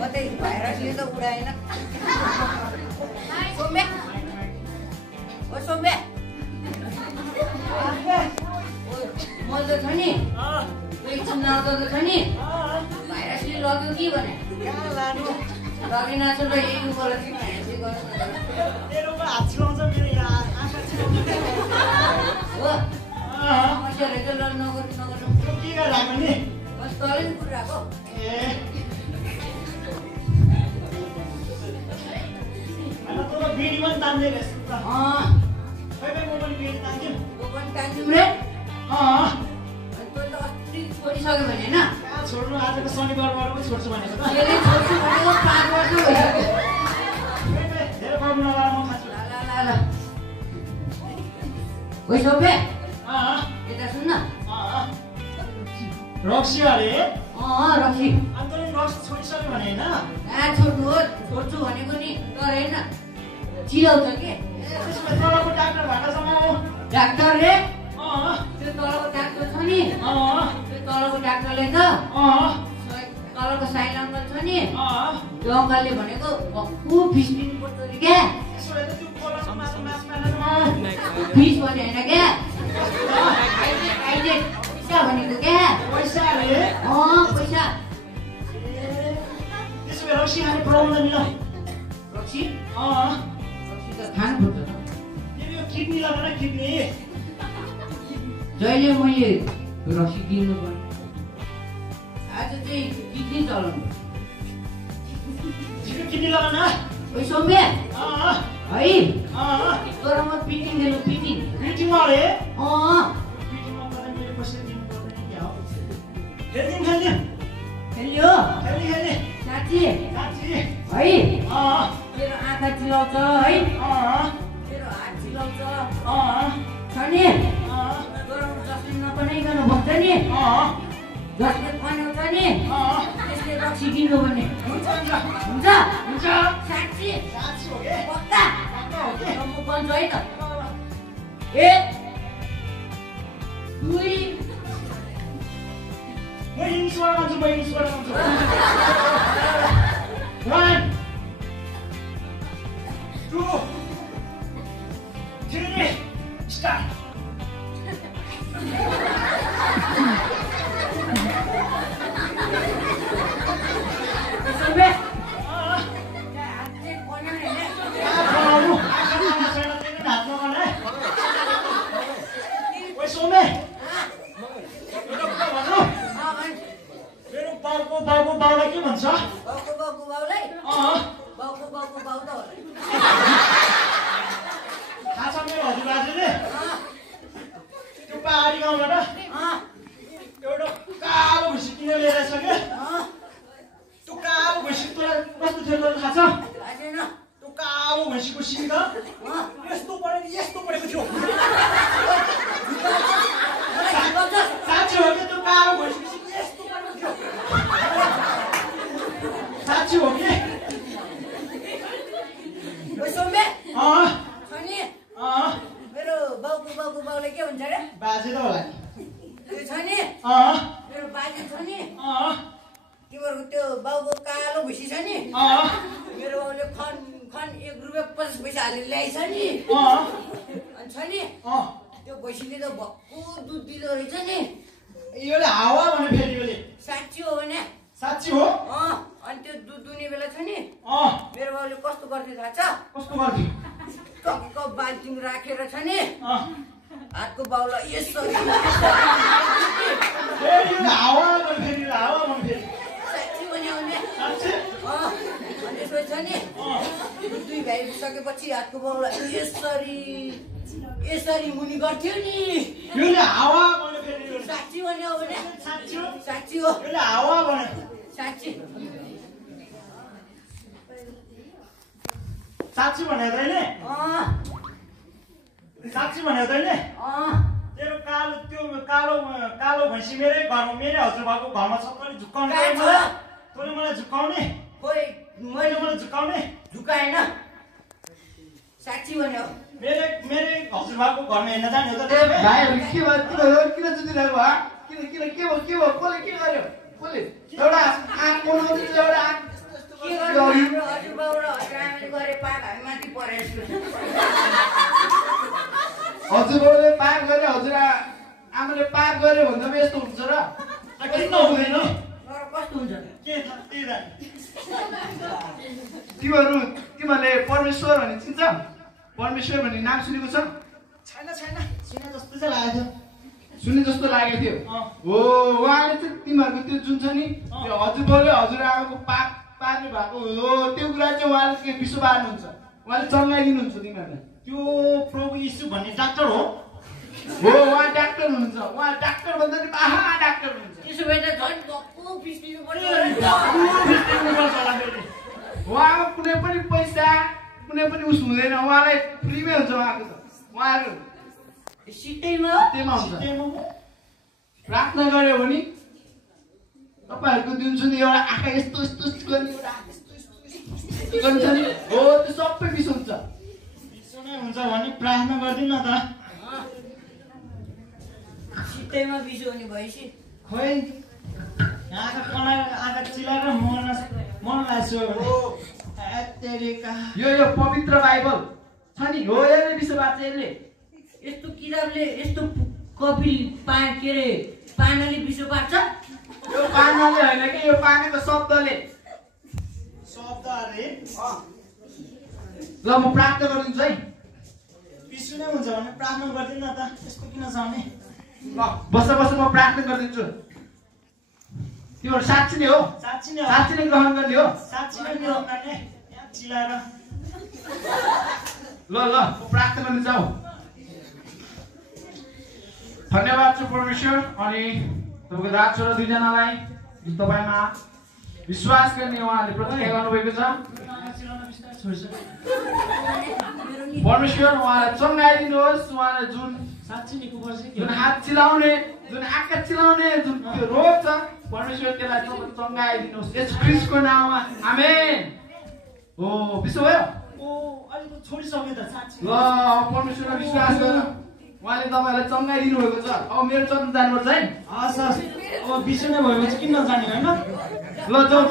कतै भाइरसले त उडाएन सोम्या ओ सोम्या मल त छ नि चुनाव त छ नि भाइरसले लग्यो कि भने लगेन छ ल यही उबाट हो समस्याले त ल नगर्नु बस तलै कुराको बिडी पनि तान्दै रहेछ छोडिसक्यो भने होइन छोड्नु आजको शनिबारबाट पनि छोड्छु भनेको त छोड्छु भनेको 5 वर्ष भइसक्यो धेरै गर्नु नगरा म खान्छु ल ओइ सोपे यता सुन्न रक्सी अरे रक्सी अन्त रक्सी छोडिसक्यो भने होइन छोड्नु हो छोड्छु भनेको नि तर होइन चिलाउँछ के तलको डाक्टर भएकोसँग डाक्टर रे त्यो तलको डाक्टर छ नि त्यो तलको डाक्टरले त तलको साइल अङ्कल छ नि त्यो अङ्कलले भनेको भक्कु फिस दिनुपर्छ अरे क्या फिस भने होइन क्या पैसा भनेको क्या पैसा अरे पैसा त्यसो भए रक्सी खाने प्रब्लम नि ल रक्सी त खानुपर्छ यो किडनी लगाएर किडनी जहिले मैले रक्सी किन्नु पर्यो आज चाहिँ किडनी चलाउनु किडनी लगाउन ओइ सौम्या है तर म पिटिङ दिनु पिटिङ अरे खेल्यो साँच्ची है तेरो आँखा चिलाउँछ है तेरो हात चिलाउँछ छ नि गरम जसले नबनाइकन भन्छ नि जसले बनाउँछ नि त्यसले रक्सी किन्नु भने हुन्छ साँच्ची पक्का म भन्छु है त 1 2 म इन्सुर गर्छु 1 2 3 स्टार्ट बाउलाई के भन्छ बाउको बाउलाई बाउको बाउ त होला थाहा छ मेरो हजुरबाजुले त्यो पहाडी गाउँबाट एउटा कालो भैँसी किनेर ल्याएर छ क्या त्यो कालो भैँसी तँलाई कस्तो थियो तँलाई थाहा छ त्यो कालो भैँसीको सिङ त यस्तो परेको थियो साँच्ची हो कि त्यो कालो भैँसीको सिङ यस्तो परेको थियो साँच्ची हो कि मेरो बाउको बाउलाई के भन्छ अरे बाजे त होला त्यो छ नि मेरो बाजे छ नि तिमीहरूको त्यो बाउको कालो भैँसी छ नि मेरो बाउले खन 1 रुपियाँ 50 पैसा हालेर ल्याएछ नि अनि छ नि त्यो भैँसीले त भक्कु दुध दिँदो रहेछ नि योले हावा भने फेरि योले साँच्ची हो भने साँच्ची हो अनि त्यो दुध दुने बेला छ नि मेरो बाउले कस्तो गर्थ्यो थाहा छ कस्तो गर्थ्यो टक्क बाल्टिङ राखेर छ नि हातको बाउलाई यसरी साँच्ची भने आउने अनि यसो छ नि 2 भाइ सकेपछि हातको बाउलाई यसरी मुनि गर्थ्यो नि साँच्ची भने हो भने साँच्ची हो साँच्ची साँच्ची भने तैँले साँच्ची भने तैँले तेरो कालो भैँसी मेरै घरमा मेरै हजुरबाको घरमा छ तैँले झुक्काउने तैँले मलाई झुक्काउने खोइ मैले मलाई झुक्काउने झुकाएन साँच्ची भन्यो मेरे हजुरबाको घरमा हेर्न जाने हो त भाइहरू के भयो तिमीहरू किन जुतिरहेको हो किन किन के भयो कसले के गर्यो कसले एउटा आँख बनाउँछ एउटा आँख के गर्नु हाम्रो हजुरबाउ र हजुरआमाले गरे पाक हामी माथि परेको हजुरबाउले पार गरे हजुरआमाले पार गरे भन्दा पनि यस्तो हुन्छ र किन हुँदैन तर कस्तो हुन्छ के थाहा त्यही जाने तिमीहरूले परमेश्वर भन्ने चिन्छ परमेश्वर भन्ने नाम सुनेको छ छैन सुने जस्तो चाहिँ लागेको सुने जस्तो लागेको थियो हो उहाँले चाहिँ तिमीहरूको त्यो जुन छ नि त्यो हजुरबाउले हजुरआमाको पाप पार्नु भएको हो त्यो कुरा चाहिँ उहाँले के विश्व पार्नुहुन्छ उहाँले चङ्गाइदिनुहुन्छ तिमीहरूलाई त्यो प्रभु यीशु भन्ने डाक्टर हो उहाँ डाक्टर हुनुहुन्छ उहाँ डाक्टर भन्दा नि महा डाक्टर हुनुहुन्छ त्यसो भए त झन् गप्पु फिस्टिनु पर्यो उहाँको कुनै पनि पैसा कुनै पनि उस हुँदैन उहाँलाई फ्रीमै हुन्छ उहाँको त उहाँहरू सिटैमा हुन्छ प्रार्थना गर्यो भने तपाईँहरूको जुन छ नि एउटा आँखा यस्तो यस्तो गर्ने एउटा यस्तो गर्छ नि हो त्यो सबै विष हुन्छ विश्व नै हुन्छ भने प्रार्थना गर्दिन त सिटैमा बिसो हुने भएपछि खोइ आँखा कनाएर आँखा चिलाएर मन लाग्छ यो पवित्र बाइबल छ नि हो यसले विश्व बाँच्छ यसले यस्तो किताबले यस्तो कपी के अरे पानाले बिसो पार्छ यो पानाले होइन कि यो पानीको शब्दले शब्द अरे ल म प्रार्थना गरिदिन्छु है विश्व नै हुन्छ भने प्रार्थना गर्दिन त त्यस्तो किन छ भने ल बस म प्रार्थना गरिदिन्छु तिम्रो साँच्ची नै हो साँच्ची नै ग्रहण गर्ने हो साँच्ची नै ग्रहण गर्ने यहाँ चिलाएर ल म प्रार्थना गर्न जाऊ धन्यवाद छ परमेश्वर अनि तपाईँको दाजु छोरा दुईजनालाई तपाईँमा विश्वास गर्ने उहाँले प्रतिज्ञा गर्नुभएको छ परमेश्वर उहाँलाई चङ्गाइदिनुहोस् उहाँलाई जुन हात चिलाउने जुन आँखा चिलाउने जुन त्यो रोग छ परमेश्वर त्यसलाई चङ्गाइदिनुहोस् यस ख्रीष्टको नाममा आमेन हो विश्व भयो अहिले त छोडिसक्यो त साँच्ची ल परमेश्वरमा विश्वास गर उहाँले तपाईँलाई चङ्गाइदिनु भएको छ अब मेरो चरण जानुपर्छ है हस् अब विश्व नै भएपछि किन नजाने होइन ल जाऊ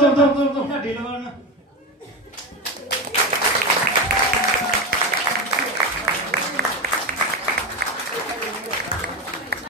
ढिलो गर्न